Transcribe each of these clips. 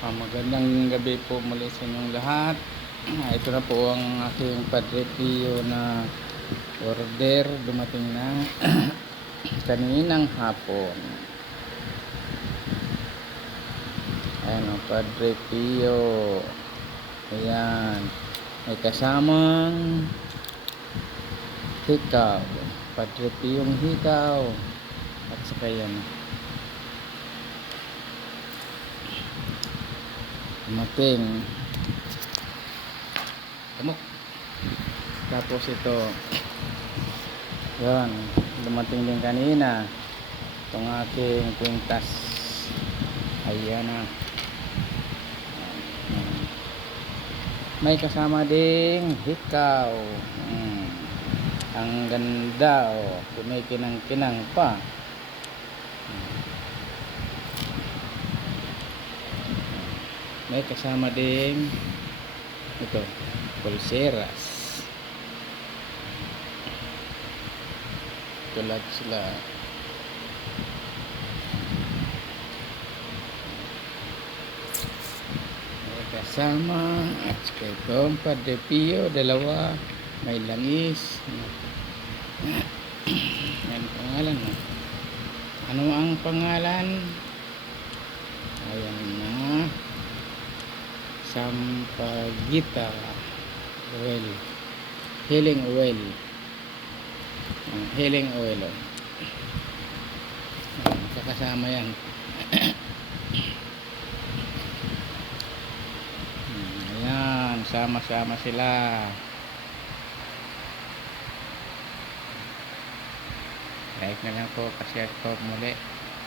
Magandang gabi po muli sa inyong lahat. Ito na po ang aking Padre Pio na order. Dumating na kaninang hapon. Ayan o, Padre Pio. Ayan. May kasamang hikaw. Padre Pio'ng hikaw. At saka yan. Dumating. Kamok. Tapos ito. Yan. Dumating din kanina. Itong aking kwintas. Ayan na. May kasama ding hikaw. Ang ganda. Kumikinang-kinang pa. May kasama ding ito, pulseras. Ito lahat sila. May kasama at saka itong Padre Pio, dalawa. May langis. Yan pangalan mo. Ano ang pangalan? Ayan na. Sampaguita oil, healing oil, healing oil. Kakasama yan. Ayan, sama-sama sila. Like na lang po, pa-share po muli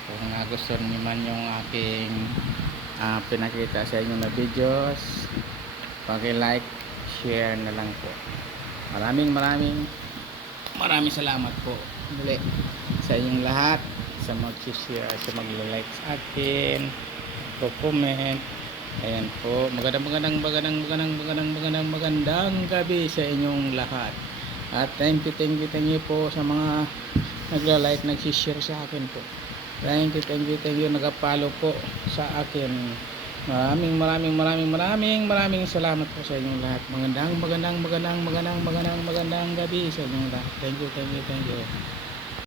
kung gusto niyo man yung aking pinakita sa inyo na videos. Paki-like, share na lang po. Maraming salamat po muli sa inyong lahat, sa mag-share, sa mag-like sa akin, comment. Ayan po, magandang gabi sa inyong lahat. At thank you po sa mga nagla-like, nag-share sa akin po. Thank you, nagapalo po sa akin. Maraming salamat po sa inyong lahat. Magandang gabi sa inyong lahat. Thank you.